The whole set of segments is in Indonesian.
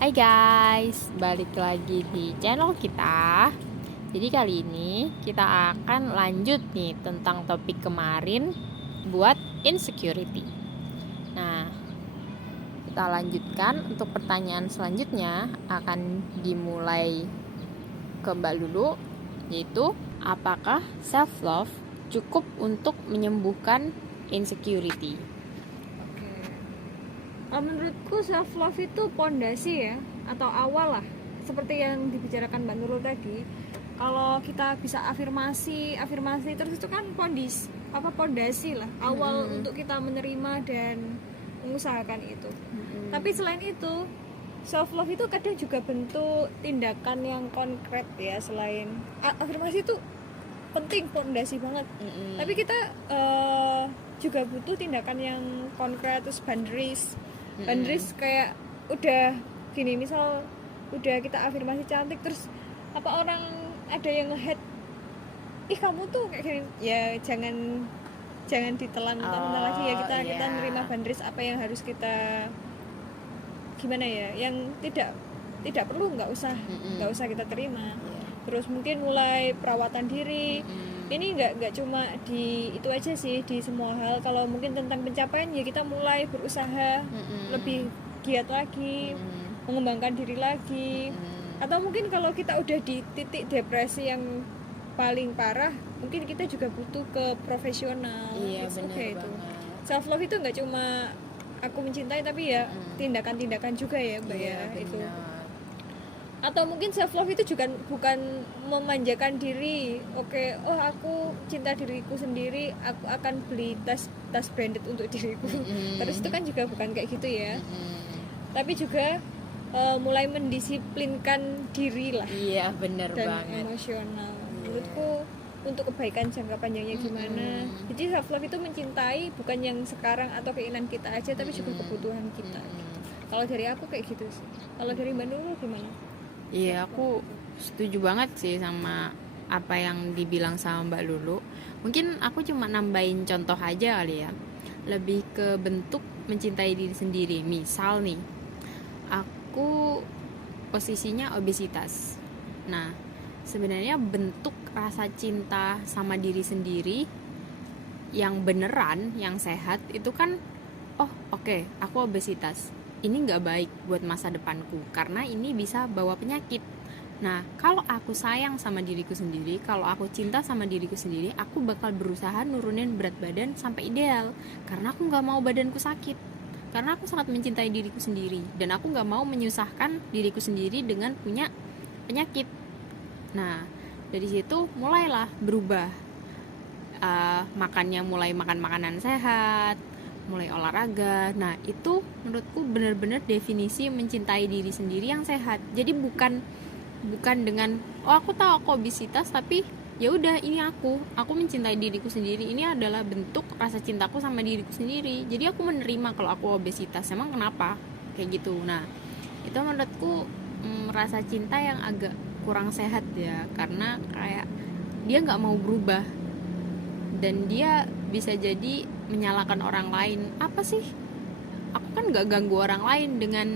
Hai guys, balik lagi di channel kita. Jadi kali ini kita akan lanjut nih tentang topik kemarin buat insecurity. Nah, kita lanjutkan untuk pertanyaan selanjutnya akan dimulai ke Mbak Lulu, yaitu apakah self love cukup untuk menyembuhkan insecurity? Menurutku self love itu pondasi ya, atau awal lah, seperti yang dibicarakan Mbak Nurul tadi. Kalau kita bisa afirmasi terus, itu kan pondasi lah, awal untuk kita menerima dan mengusahakan itu. Tapi selain itu, self love itu kadang juga bentuk tindakan yang konkret ya. Selain afirmasi itu penting, pondasi banget. Tapi kita juga butuh tindakan yang konkret, terus boundaries kayak udah gini, misal udah kita afirmasi cantik, terus apa orang ada yang nge-head, ih kamu tuh kayak gini, ya jangan ditelan mentah-mentah lagi ya. Kita nerima boundaries apa yang harus kita, gimana ya, yang tidak perlu, nggak usah kita terima. Terus mungkin mulai perawatan diri. Ini nggak cuma di itu aja sih, di semua hal. Kalau mungkin tentang pencapaian ya kita mulai berusaha lebih giat lagi, mengembangkan diri lagi. Atau mungkin kalau kita udah di titik depresi yang paling parah, mungkin kita juga butuh ke profesional. Iya, benar okay, banget. Self love itu nggak cuma aku mencintai, tapi ya tindakan-tindakan juga ya Mbak, ya itu. Atau mungkin self love itu juga bukan memanjakan diri. Oke, aku cinta diriku sendiri, aku akan beli tas branded untuk diriku. Terus itu kan juga bukan kayak gitu ya. Tapi juga mulai mendisiplinkan diri lah. Iya, benar dan banget. Emosional. Menurutku untuk kebaikan jangka panjangnya gimana. Jadi self love itu mencintai bukan yang sekarang atau keinginan kita aja, tapi juga kebutuhan kita. Kalau dari aku kayak gitu sih. Kalau dari Mbak Nurul gimana? Iya, aku setuju banget sih sama apa yang dibilang sama Mbak Lulu. Mungkin aku cuma nambahin contoh aja kali ya. Lebih ke bentuk mencintai diri sendiri. Misal nih, aku posisinya obesitas. Nah, sebenarnya bentuk rasa cinta sama diri sendiri yang beneran, yang sehat, itu kan, oke, aku obesitas. Ini nggak baik buat masa depanku karena ini bisa bawa penyakit. Nah, kalau aku sayang sama diriku sendiri, kalau aku cinta sama diriku sendiri, aku bakal berusaha nurunin berat badan sampai ideal karena aku nggak mau badanku sakit. Karena aku sangat mencintai diriku sendiri dan aku nggak mau menyusahkan diriku sendiri dengan punya penyakit. Nah, dari situ mulailah berubah. Makannya mulai makan makanan sehat, mulai olahraga. Nah, itu menurutku benar-benar definisi mencintai diri sendiri yang sehat. Jadi bukan dengan aku tahu aku obesitas, tapi ya udah, ini aku mencintai diriku sendiri. Ini adalah bentuk rasa cintaku sama diriku sendiri. Jadi aku menerima kalau aku obesitas. Emang kenapa? Kayak gitu. Nah, itu menurutku rasa cinta yang agak kurang sehat ya, karena kayak dia nggak mau berubah dan dia bisa jadi menyalahkan orang lain. Apa sih, aku kan nggak ganggu orang lain dengan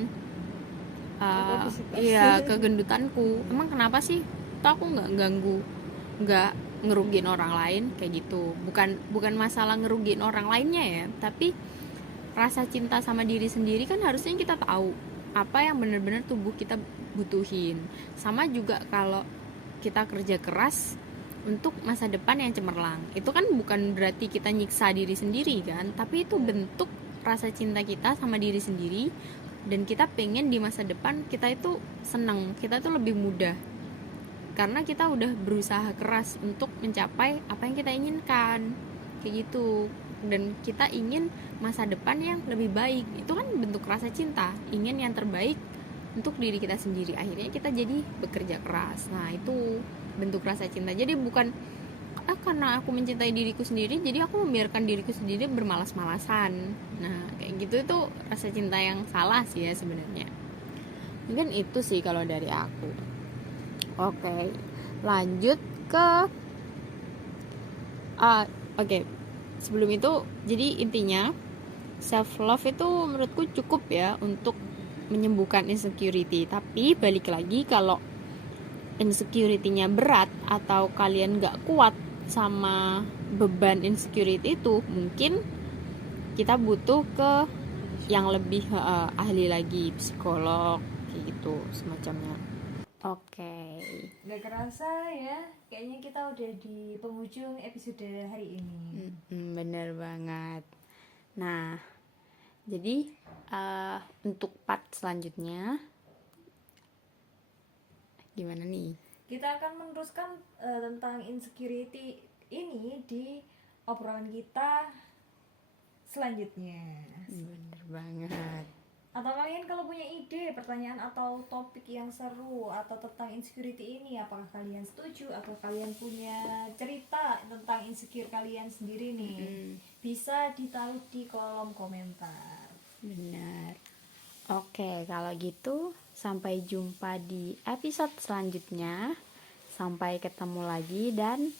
kegendutanku. Emang kenapa sih, tuh aku nggak ganggu, nggak ngerugiin orang lain kayak gitu. Bukan masalah ngerugiin orang lainnya ya, tapi rasa cinta sama diri sendiri kan harusnya kita tahu apa yang benar-benar tubuh kita butuhin. Sama juga kalau kita kerja keras untuk masa depan yang cemerlang, itu kan bukan berarti kita nyiksa diri sendiri kan, tapi itu bentuk rasa cinta kita sama diri sendiri, dan kita pengen di masa depan kita itu senang, kita tuh lebih mudah karena kita udah berusaha keras untuk mencapai apa yang kita inginkan kayak gitu. Dan kita ingin masa depan yang lebih baik, itu kan bentuk rasa cinta, ingin yang terbaik untuk diri kita sendiri. Akhirnya kita jadi bekerja keras. Nah, itu bentuk rasa cinta. Jadi bukan karena aku mencintai diriku sendiri jadi aku membiarkan diriku sendiri bermalas-malasan. Nah, kayak gitu itu rasa cinta yang salah sih ya sebenarnya. Mungkin itu sih kalau dari aku. Oke, lanjut ke sebelum itu, jadi intinya self love itu menurutku cukup ya untuk menyembuhkan insecurity. Tapi balik lagi, kalau insecurity-nya berat atau kalian gak kuat sama beban insecurity itu, mungkin kita butuh ke yang lebih ahli lagi, psikolog kayak gitu semacamnya. Oke. Gak kerasa ya, kayaknya kita udah di penghujung episode hari ini. Bener banget. Nah, jadi untuk part selanjutnya gimana nih? Kita akan meneruskan tentang insecurity ini di obrolan kita selanjutnya. Bener banget. Atau kalian kalau punya ide, pertanyaan atau topik yang seru atau tentang insecurity ini, apakah kalian setuju atau kalian punya cerita tentang insecure kalian sendiri nih, bisa ditaruh di kolom komentar. Benar. Oke, kalau gitu sampai jumpa di episode selanjutnya. Sampai ketemu lagi dan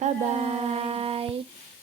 bye-bye.